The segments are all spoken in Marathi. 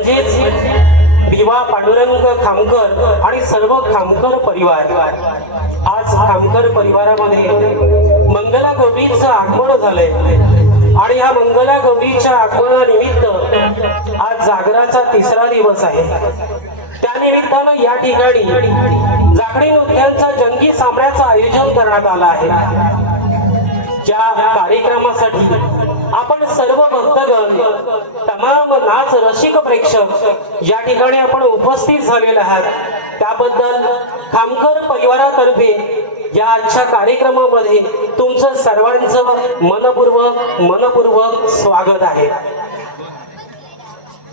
म्हणजेच दिवा पांडुरंग खामकर आणि सर्व खामकर परिवार. आज खामकर परिवारामध्ये मंगला गौरीचं आगमन झालंय. आणि ह्या मंगला गौरीच्या आगमनानिमित्त आज जागराचा तिसरा दिवस आहे. त्यानिमित्तानं या ठिकाणी जागडी नृत्यांचा जंगी सामन्याचं आयोजन करण्यात आलं आहे. ज्या कार्यक्रमासाठी आपण सर्व भक्तगण तमाम नाच रसिक प्रेक्षक या ठिकाणी आपण उपस्थित झालेले आहात त्याबद्दल खामकर परिवारातर्फे या आजच्या कार्यक्रमामध्ये तुमचं सर्वांचं मनपूर्वक मनपूर्वक स्वागत आहे.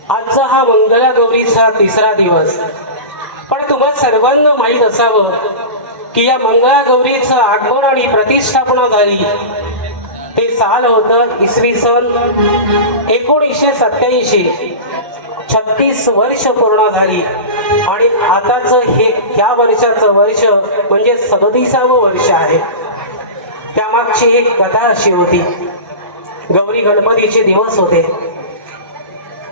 आजचा हा मंगला गौरीचा तिसरा दिवस. पण तुम्हा सर्वांना माहीत असावं की या मंगळा गौरीचं आगमन आणि प्रतिष्ठापना झाली साल होतं इसवी सन एकोणीसशे सत्याऐंशी छत्तीस वर्ष पूर्ण झाली. आणि आताच हे ह्या वर्षाचं वर्ष म्हणजे सदतीसावं वर्ष आहे. त्यामागची एक कथा अशी होती. गौरी गणपतीचे दिवस होते.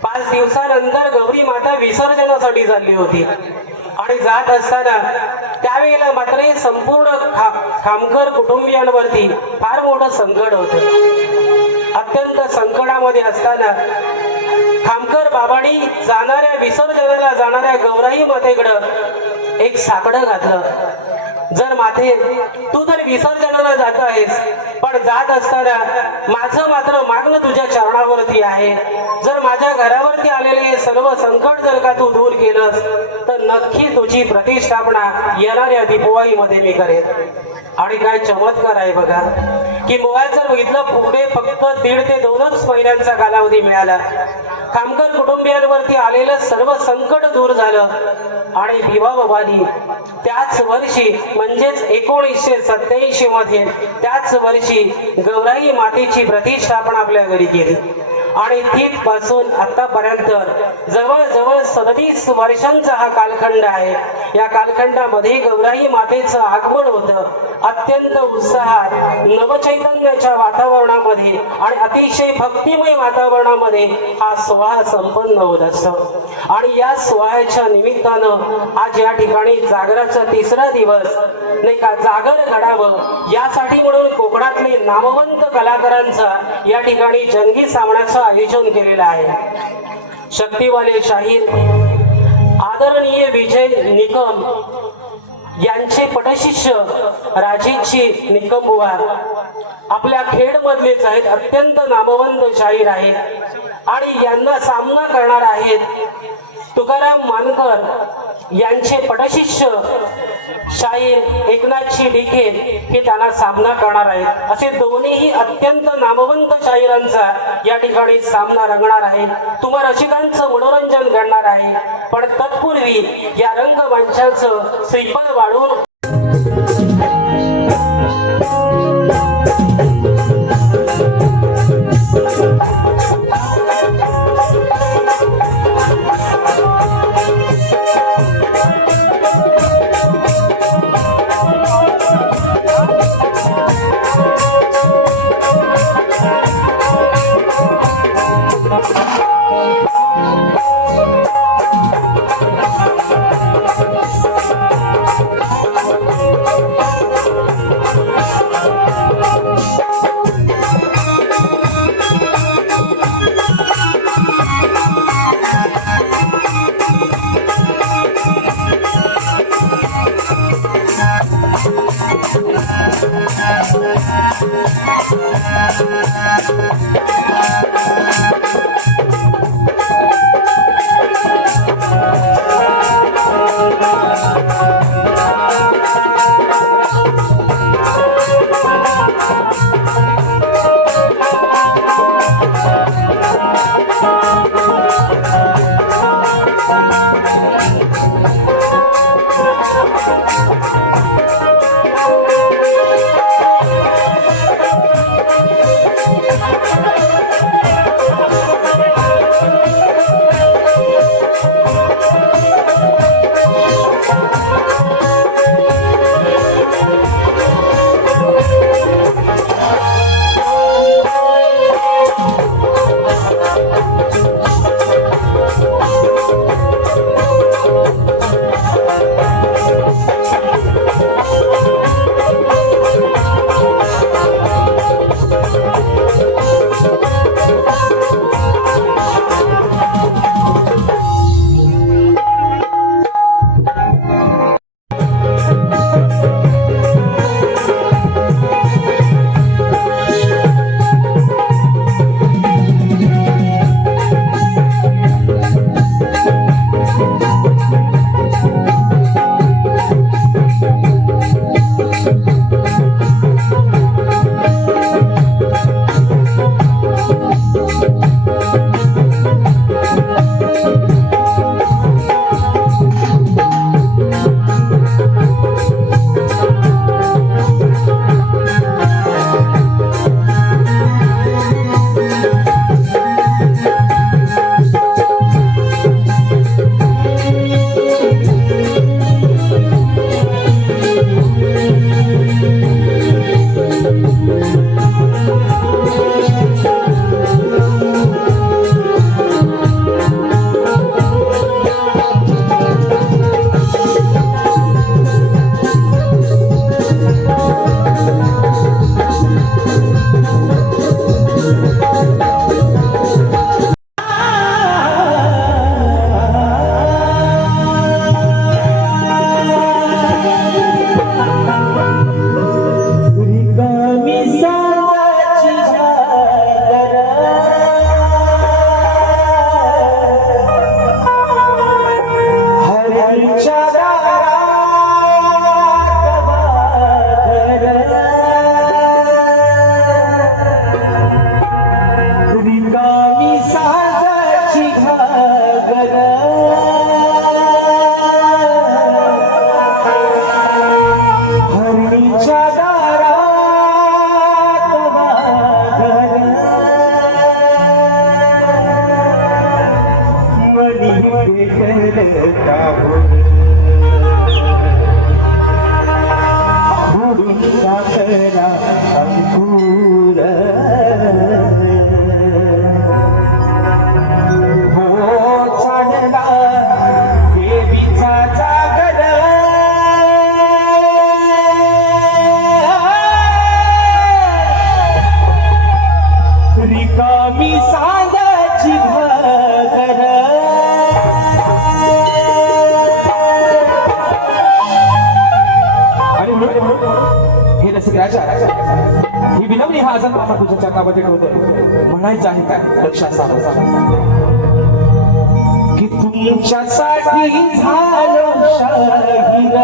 पाच दिवसानंतर गौरी माता विसर्जनासाठी चालली होती. आणि जात असताना त्यावेळेला मात्र हे संपूर्ण खा खामकर कुटुंबियांवरती फार मोठं संकट होतं. अत्यंत संकटामध्ये असताना खामकर बाबांनी जाणाऱ्या विसर्जनाला जाणाऱ्या गौराई मातेकडं एक साकडं घातलं. जर माथे तू तर विसर्जनाला जात आहेस पण जात असताना माझं मात्र मागणं तुझ्या चरणावरती आहे. जर माझ्या घरावरती आलेले सर्व संकट जर का तू दूर केलंस तर नक्की तुझी प्रतिष्ठापना येणाऱ्या दीपवाईमध्ये मी करेन. आणि काय चमत्कार आहे बघा. की मुळात जर बघितलं पुढे फक्त दीड ते दोनच महिन्यांचा कालावधी मिळाला. खामकर कुटुंबियांवरती आलेलं सर्व संकट दूर झालं. आणि भिवा त्याच वर्षी म्हणजेच एकोणीसशे सत्याऐंशी मध्ये त्याच वर्षी गौराई मातेची प्रतिष्ठापना आपल्या घरी केली. आणि तिथपासून आतापर्यंत जवळजवळ सदतीस वर्षांचा हा कालखंड आहे. या कालखंडामध्ये गौराई मातेचं आगमन होतं. अत्यंत उत्साहात नवचैतन्याच्या वातावरणामध्ये आणि अतिशय भक्तिमय वातावरणामध्ये हा सोहळा संपन्न होत असतो. आणि या सोहळ्याच्या निमित्तानं आज या ठिकाणी जागराचा तिसरा दिवस नाही का जागर घडावं यासाठी म्हणून कोकणातले नामवंत कलाकारांचा या ठिकाणी जंगी सामन्याचा आयोजन केलेलं आहे. शक्तिवाले शाहीर आदरणीय विजय निकम यांचे पटशिष्य राजीची निकम बुवा आपल्या खेडमधलेच आहेत अत्यंत नामवंत शाहीर आहेत. आणि यांना सामना करणार आहेत तुकाराम मानकर यांचे पटशिष्य शाहीर एकनाथजी डिके हे त्यांना सामना करणार आहेत. असे दोन्हीही अत्यंत नामवंत शाहिरांचा या ठिकाणी सामना रंगणार आहे. तुम्हा रसिकांचं मनोरंजन घडणार आहे. पण तत्पूर्वी या रंगमंचाचं श्रीफळ वाढवून कानामध्ये ठेवतो म्हणायचं आहे काय? लक्षात सारं की तुमच्यासाठी झालं शाहीर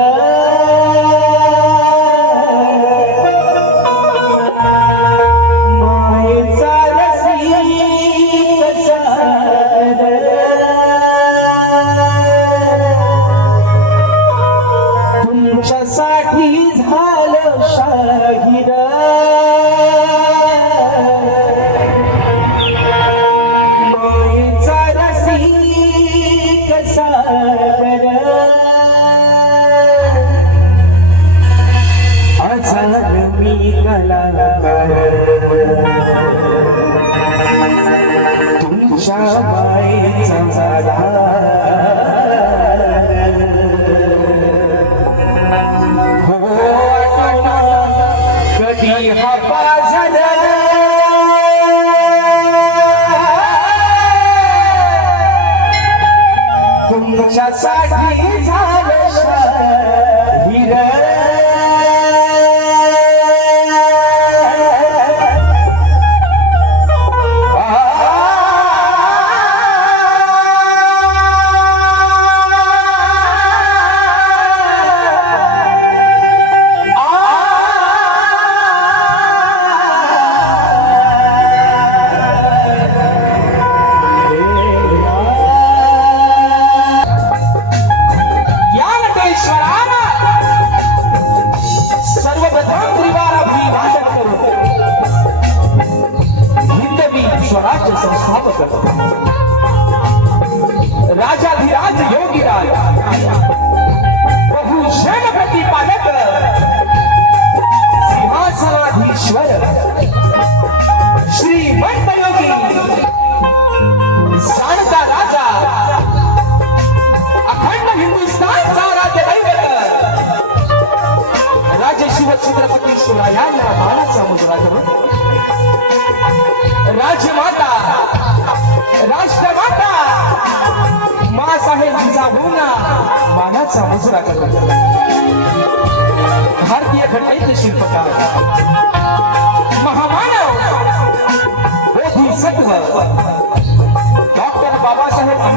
तुझ्यासाठी झालं हिरा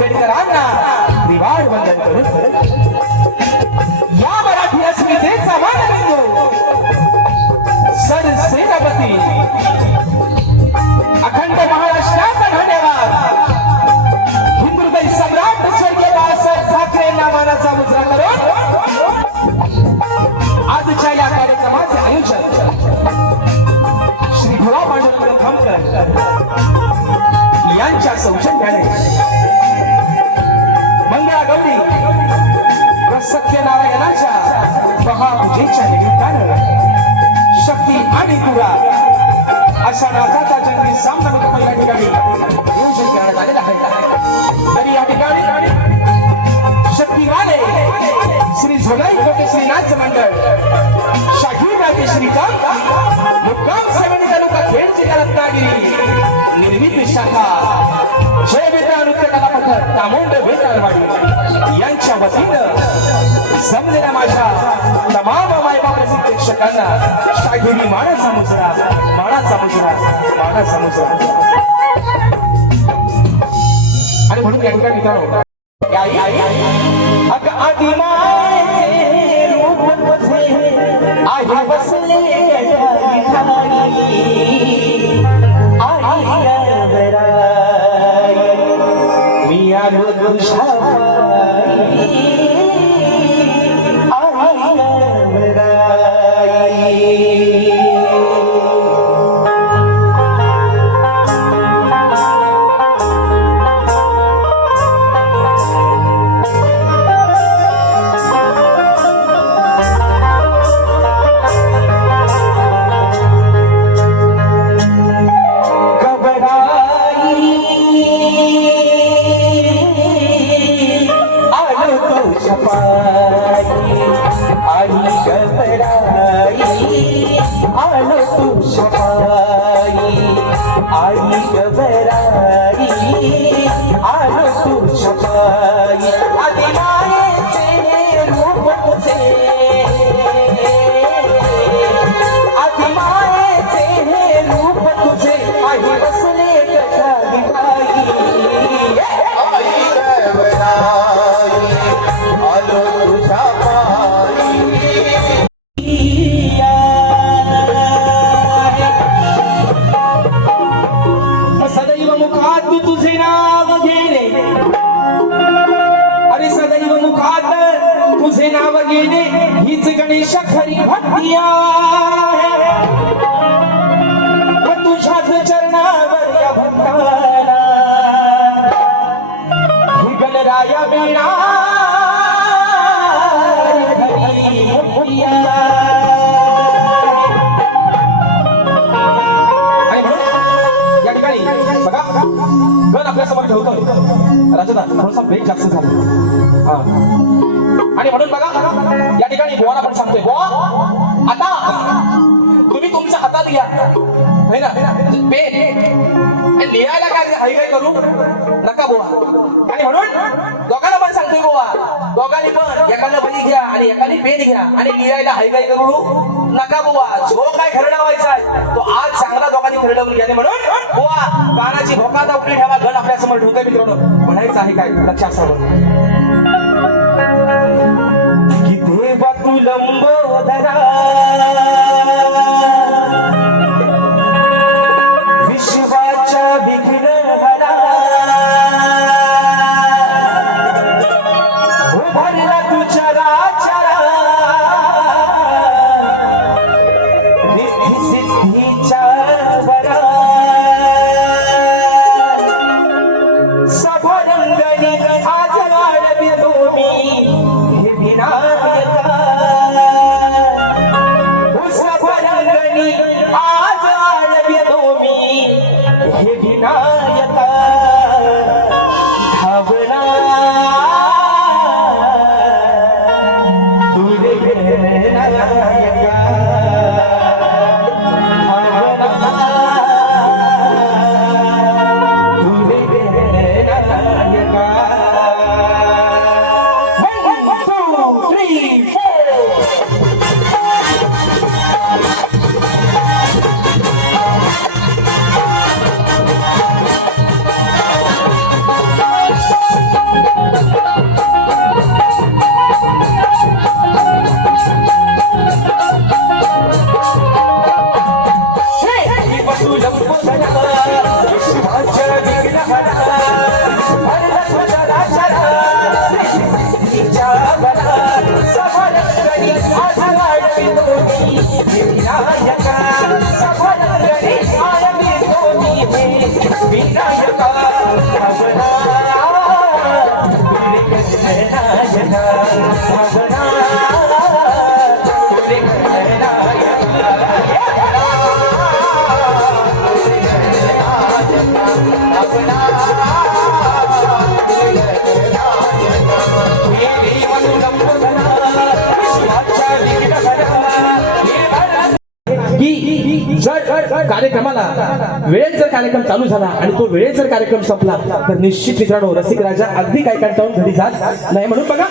அம்பேத்கர் அண்ணா திவாரி வந்தன் मुजरा सायधुनी मानाचा मुजरा मानाचा मुजरा मानाचा मुजरा आणि म्हणून त्यांचा विचार होता. अग आदि मायेचे रूप तुझे आहे बसले आई मी आलो तुझ्या वेग जास्त झाला. आणि म्हणून बघा या ठिकाणी गोवाला पण सांगतोय गोवा आता तुम्ही तुमच्या हातात घ्या. है ना? पेन लिहायला काय हाय करू? नका बुवा. आणि म्हणून दोघांना पण सांगतोय गोवा दोघांनी पण एकाला बळी घ्या आणि एकाने पेन घ्या आणि लिहायला हाय करू. नका बुवा. जो काय घर लावायचा तो आज चांगला दोघांनी खरडवून लावून घ्याने म्हणून. बुवा कानाची भोका दावली ठेवा गण आपल्यासमोर ठेवतोय मित्रांनो. म्हणायचं आहे काय? लक्षात असावं किती बा तू लंबोदरा कार्यक्रम चालू झाला आणि तो वेळेत जर कार्यक्रम संपला तर निश्चित मित्रांनो रसिक राजा अगदी काय कंटाळून घरी जात नाही म्हणून बघा.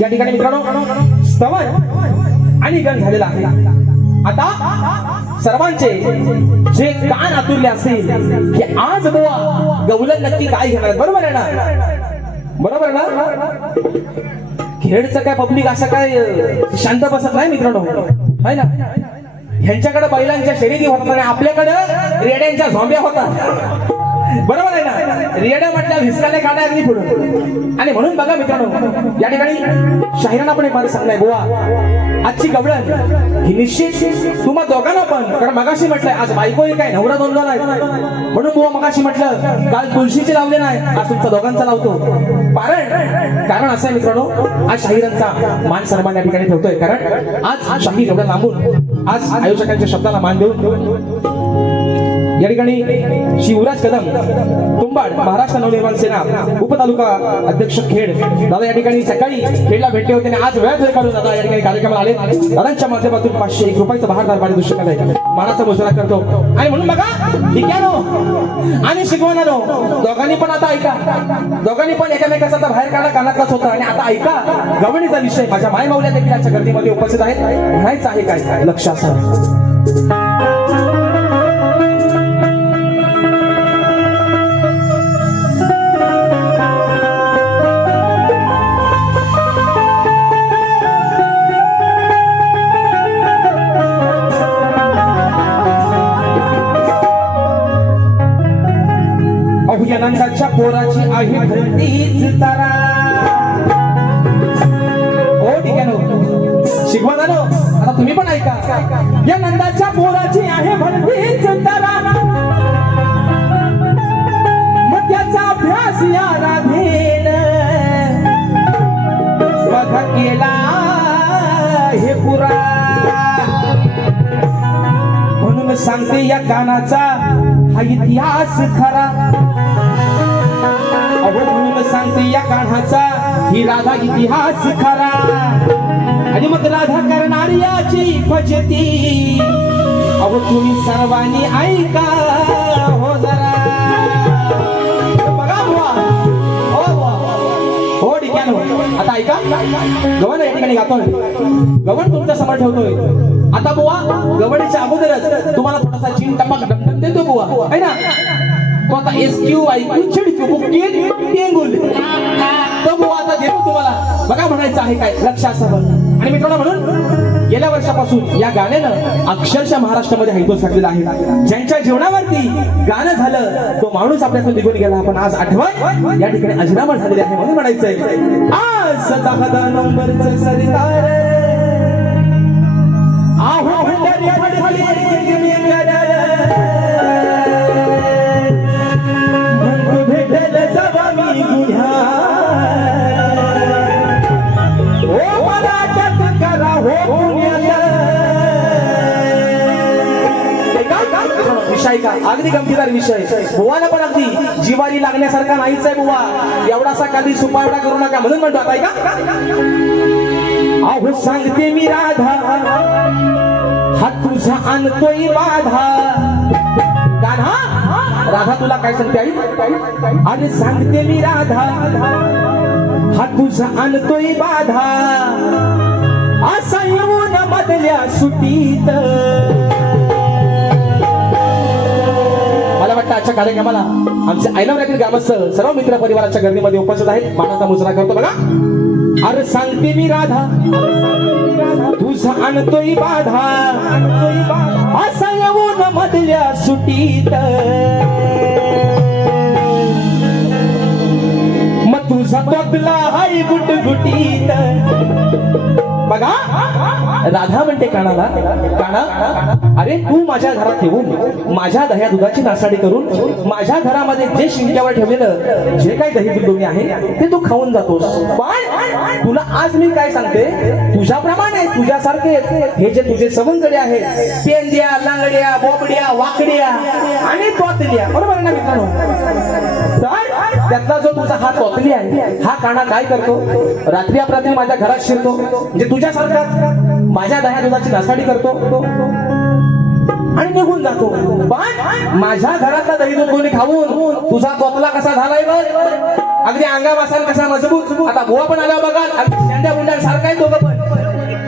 या ठिकाणी मित्रांनो स्तवन आणि गण झालेला आहे. आता सर्वांचे जे कान आतुरले असेल की आज बुवा गवलन नक्की काय घेणार? बरोबर आहे ना? बरोबर ना? खेडचं काय पब्लिक असं काय शांत बसत नाही मित्रांनो? आहे ना? ह्यांच्याकडे बैलांच्या शर्यती होतात आणि आपल्याकडे रेड्यांच्या झोंब्या होतात. बरोबर? आहे म्हटल्या हिसकाने काढा अगदी पुढं. आणि म्हणून बघा मित्रांनो या ठिकाणी शाहिरांना पण एक मला सांगलाय बुवा आजची गवळण ही निश्चित तुम्हा दोघांना पण कारण मगाशी म्हटलंय आज बायको एक आहे नवरा दोन आहे म्हणून बुवा मगाशी म्हटलं काल तुळशीचे लावले नाही आज तुमचा दोघांचा लावतो. कारण कारण असं आहे मित्रांनो आज शाहिरांचा मान सन्मान या ठिकाणी ठेवतोय. कारण आज शाहीर एवढं लांबून आज आयोजकांच्या शब्दाला मान देऊन या ठिकाणी शिवराज कदम तुंबाड महाराष्ट्र नवनिर्माण सेना उपतालुका अध्यक्ष खेड. दादा या ठिकाणी सकाळी खेडला भेटले होते आणि आज वेळात वेळ काढून दादा या ठिकाणी कार्यक्रमाला आले दादांच्या माध्यमातून पाचशे एक रुपयाचा बहारदार पाणी दृश्य आहे. मानाचा मुजरा करतो. आणि म्हणून बघा ठिकाणो आणि शिकवणारो दोघांनी पण आता ऐका. दोघांनी पण एकामेकाचा आता बाहेर काढा कानातलाच होता. आणि आता ऐका गवणीचा विषय माझ्या मायमावल्या देखील आजच्या गर्दीमध्ये उपस्थित आहेत. म्हणायचं आहे काय? लक्षात पोराची आहे घरटीच तारा. हो ठीक आहे नो? शिकवा ना आता तुम्ही पण ऐका. या नंदाच्या पोराची आहे भरतीच तारा. मग त्याचा अभ्यास या राधेन. स्वतः केला हे पुरा. म्हणून सांगते या गाण्याचा हा इतिहास खरा. अहो सांगते या गाण्याचा ही राधा इतिहास खरा. आणि मग राधा करणारी याची फजती अहो तुम्ही सर्वांनी ऐका. हो जरा. बघा हो बुवा. हो आता ऐका. गवण या ठिकाणी गातो गवण तुमच्यासमोर ठेवतोय. आता बुवा गवणीच्या अगोदरच तुम्हाला थोडासा चिन टपाक डमडम देतो बुवा. आहे ना? तो आता एस क्यू आय क्यू चिडक्यू बुकेन तो बुवा आता देतो तुम्हाला बघा म्हणायचं आहे काय लक्ष असावं आणि मित्रांनो म्हणून गेल्या वर्षापासून या गाण्यानं अक्षरशः महाराष्ट्रामध्ये हैदोस घातलेला आहे ज्यांच्या जीवनावरती गाणं झालं तो माणूस आपल्यातून निघून गेला पण आज आठवण या ठिकाणी अजरामर झालेली आहे म्हणून म्हणायचंय आज दहा नंबरचं सरकार आहो अगदी गंभीर विषय. बुवाला पण अगदी जिवारी लागण्यासारखा नाहीच आहे बुवा. एवढासा कधी सुपावडा करू नका म्हणून म्हणतो आता ऐका. अहो सांगते मी राधा. हा तुझा आणतोय बाधा. कान्हा राधा तुला काय सांगते आई? अरे सांगते मी राधा. हा तुझा आणतोय बाधा. असा येऊन बदल्या सुटीत. वाटतं आजच्या कार्यक्रमाला आमचे ऐनवऱ्यातील ग्रामस्थ सर्व मित्र परिवाराच्या गर्दीमध्ये उपस्थित आहेत. मानाचा मुजरा करतो बघा. अरे सांगते मी राधा. तुझा आणतोय बाधा. असा येऊन मधल्या सुटीत. मग तुझा बदला हाय गुटगुटीत. बघा. राधा म्हणते कानाला काना अरे तू माझ्या घरात येऊन माझ्या दह्या दुधाची नासाडी करून माझ्या घरामध्ये जे शिंक्यावर ठेवलेलं जे काही दही दुधोमी आहे ते तू खाऊन जातोस. पण तुला आज मी काय सांगते? तुझ्याप्रमाणे तुझ्यासारखे हे जे तुझे सवंगडे आहेत पेंद्या लांगड्या बोबड्या वाकड्या आणि तोतल्या बरोबर ना मित्रांनो? तर त्यातला जो तुझा हा तोतली आहे हा काना काय करतो? रात्री अपरात्री माझ्या घरात शिरतो. म्हणजे तुझ्यासारखा माझ्या दह्या दुधाची नासाडी करतो. आणि निघून जातो. पण माझ्या घरातला दही दूध कोणी खाऊन तुझा तोतला कसा झालाय बघ? अगदी अंगा वासाल कसा मजबूत. आता गोवा पण आला बघा. शेंड्या बुंड्या सारखा आहे दोघं पण.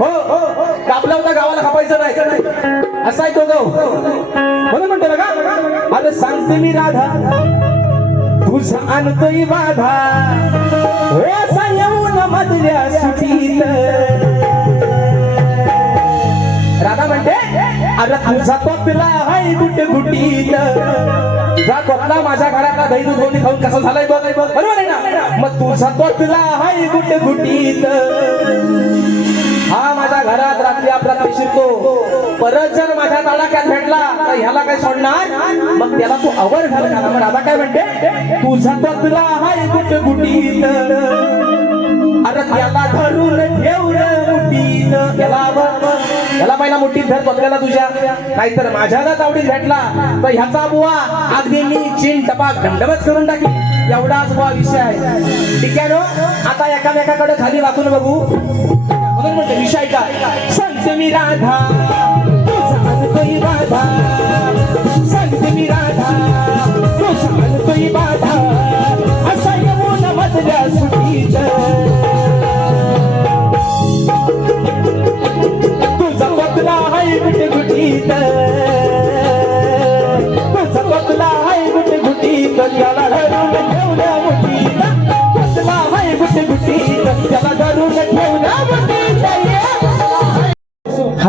हो हो हो. कापला होता गावाला खापायचं नाही. असा आहे तो गाव म्हणून म्हणतो बघा आता सांगते मी राधा. तुझा आणतोय बाधा. हो येऊन मधल्या सुटीत. राधा म्हणते अरे तुझा कोपला हाय गुट गुटीत जा कोपला माझ्या घरातला दही दूध गोणी खाऊन कसं झालंय बघ. बघ. बरोबर आहे ना? मग तुझा कोपला हाय गुट गुटीत हा माझ्या घरात रात्री आपला शिरतो. परत जर माझ्या तालाक्यात भेटला तर ह्याला काय सोडणार? मग त्याला तू आवर घाल का मग आता काय म्हणते? तुझा पतला हाय गुट गुटीत अरे त्याला धरून ठेवलं मुठीत त्याला त्याला पहिला मुठीत धर बघल्याला तुझ्या. नाहीतर माझ्याला तावडीत भेटला तर ह्याचा बुवा अगदी मी चीन टपा दंडवत करून टाकी एवढाच बुवा विषय आहे. ठीक आहे ना? आता एकामेकाकडे खाली वाचून बघू. म्हणून म्हणते विषय काय? संत मी राधा. सांगतोय राधा सांगते मी राधा तो सांगतोय बाधा असा येऊन मधल्या सुटीत तुझा पतला हाय गुट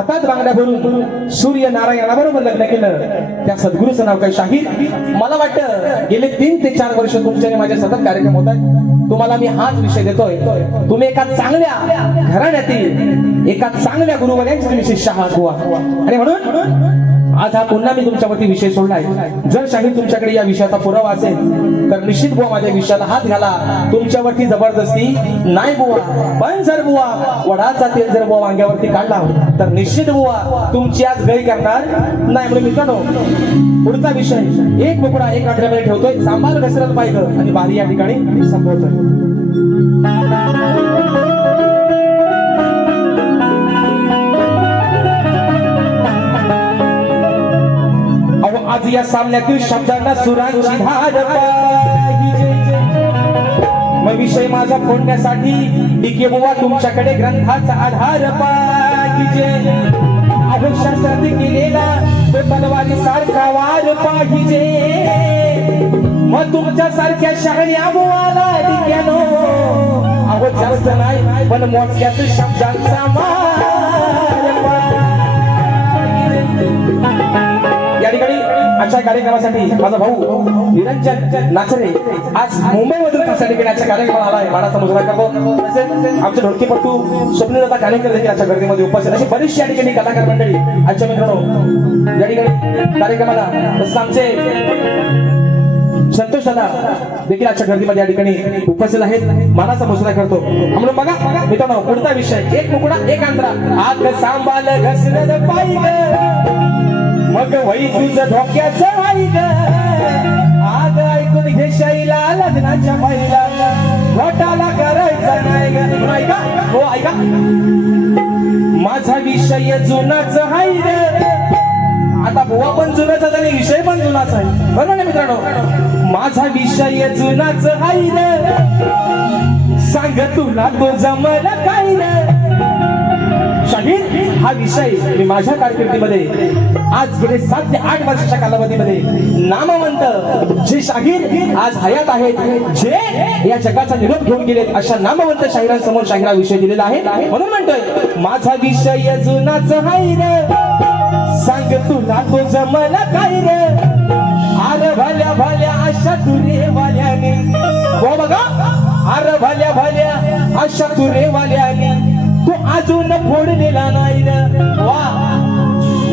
हातात बांगड्या भरून सूर्य नारायणाबरोबर लग्न केलं. त्या सद्गुरूचं नाव काय? शाहीर. मला वाटतं गेले तीन ते चार वर्ष तुमच्याने माझे सतत कार्यक्रम होत आहेत. तुम्हाला मी हाच विषय देतोय. तुम्ही एका चांगल्या घराण्यातील एका चांगल्या गुरुवर्यांचे तुम्ही शिष्य आहात आणि म्हणून आज हा पुन्हा मी तुमच्यावरती विषय सोडलाय जर शाहीर तुमच्याकडे या विषयाचा पुरावा असेल तर निश्चित बुवा माझ्या विषयाला हात घाला. तुमच्यावरती जबरदस्ती नाही बुवा. पण जर बुवा वडाचा तेल जर बुवा वांग्यावरती काढला तर निश्चित बुवा तुमची आज गय करणार नाही. म्हणजे मित्रांनो पुढचा विषय एक बोकडा एक आठवड्यामध्ये ठेवतोय. सांभाळ घसरत पाहिजे आणि बारी या ठिकाणी संपवतोय. आज या सामन्यातील शब्दांना सुरांची धार मग विषय माझा फोडण्यासाठी डीके बुवा तुमच्याकडे ग्रंथाचा आधार पाहिजे. अहो केलेला तो तलवारी सारखा वार पाहिजे. मग तुमच्या सारख्या शहाण्या बुवाला डिक्यानो अहो जास्त नाही पण मोठ्याच शब्दांचा मार पाहिजे. आजच्या कार्यक्रमासाठी माझा भाऊ निरंजन नाचरे आज मुंबईमधून खास ठिकाणी आजच्या कार्यक्रमाला आलाय मानाचा मुजरा करतो. तसेच आमचे ढोलकीपट्टू स्वप्नीलता कानेकर देखील आजच्या गर्दीमध्ये उपस्थित अशी बरीचशी या ठिकाणी कलाकार मंडळी आजच्या मित्रांनो या ठिकाणी कार्यक्रमाला तसंच आमचे संतोष दादा देखील आजच्या गर्दीमध्ये या ठिकाणी उपस्थित आहेत. मनाचा मसुदा करतो. म्हणून बघा मित्रांनो पुढचा विषय. एक मुकुडा एक अंतरा आग सांभाळ घसरत पाहिजे मग वही तुझं धोक्याचं वाईट. आग ऐकून घे शैला लग्नाच्या महिला. घोटाला करायचा नाही ग. ऐका हो ऐका. माझा विषय जुनाच हाय रे. आता बुवा पण जुनाच आणि विषय पण जुनाच आहे. बरोबर ना मित्रांनो? माझा विषय जुनाच हाय रे. सांग तुला तो जमल काय रे? हा विषय मी माझ्या कारकिर्दीमध्ये आज गेले सात ते आठ वर्षाच्या कालावधीमध्ये नामवंत जे शाहीर आज हयात आहेत जे या जगाचा निरोप घेऊन गेलेत अशा नामवंत शाहिरांसमोर शाहिरा विषय दिलेला आहे. म्हणून म्हणतोय माझा विषय जुनाच हाय रे. सांग तुला तो जमला काय रे? आर भल्या भल्या अशा तुरेवाल्याने हो बघा आर भल्या भल्या अशा तुरेवाल्याने अजून फोडलेला नाही रे. वा.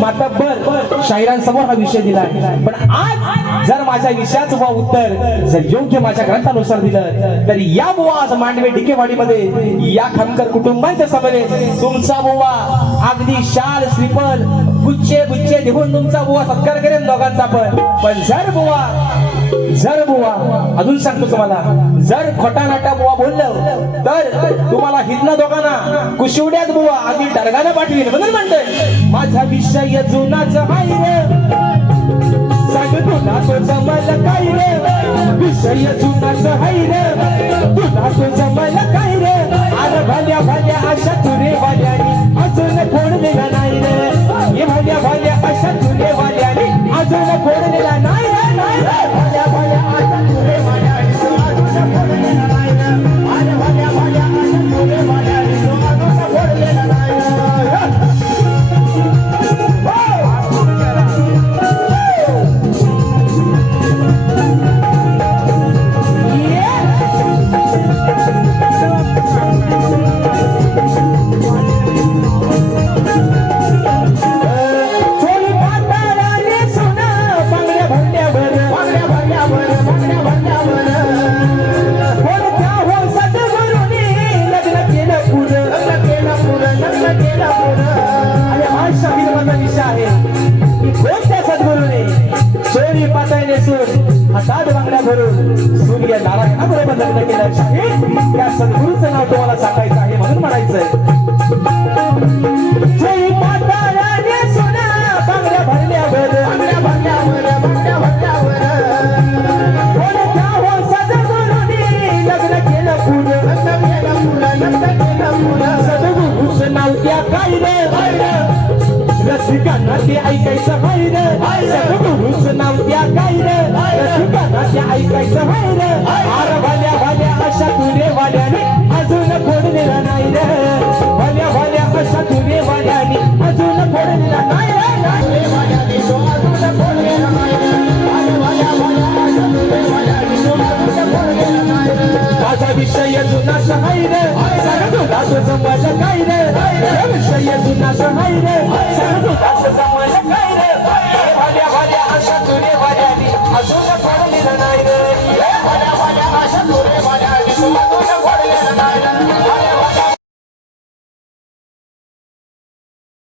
मातब्बर शाहिरांसमोर हा विषय दिला पण आज जर माझ्या विषयाचं बुवा उत्तर जर योग्य माझ्या ग्रंथानुसार दिलं तर या बुवा आज मांडवे डिकेवाडीमध्ये या खमकर कुटुंबांच्या सभेत तुमचा बुवा अगदी शाल श्रीफल गुच्छे गुच्छे देऊन तुमचा बुवा सत्कार करेन दोघांचा पण. पण जर बुवा जर बुवा अजून सांगतो तुम्हाला जर खोटा नाटा बुवा बोललं तर तुम्हाला हितना दोघांना कुशिवड्यात बुवा आधी डरगानं पाठवीन म्हणून म्हणतोय माझा विषय जुनाच हाय रे. सांग तुला तो जमल काय रे? विषय जुनाच हाय रे. तुला तो जमल काय रे? अरे भल्या भल्या अशा तुरे वाल्यानी अजून फोडलेला नाही रे? हे भल्या भल्या अशा तुरे वाल्यानी अजून फोडलेला नाही रे? नाही रे भल्या भल्या अशा तुरे वाल्यानी ते ऐकायचं हाय रे सद्गुरूचं नाव त्या काय रे रसिकांना ते ऐकायचं हाय रे आर भाल्या भाल्या अशा तुरे वाल्याने अजून फोडलेला नाही रे भाल्या भाल्या अशा तुरे वाल्याने अजून फोडलेला नाही रे वाल्याने तो अजून फोडलेला नाही रे. भाल्या भाल्या भाल्या समाज काय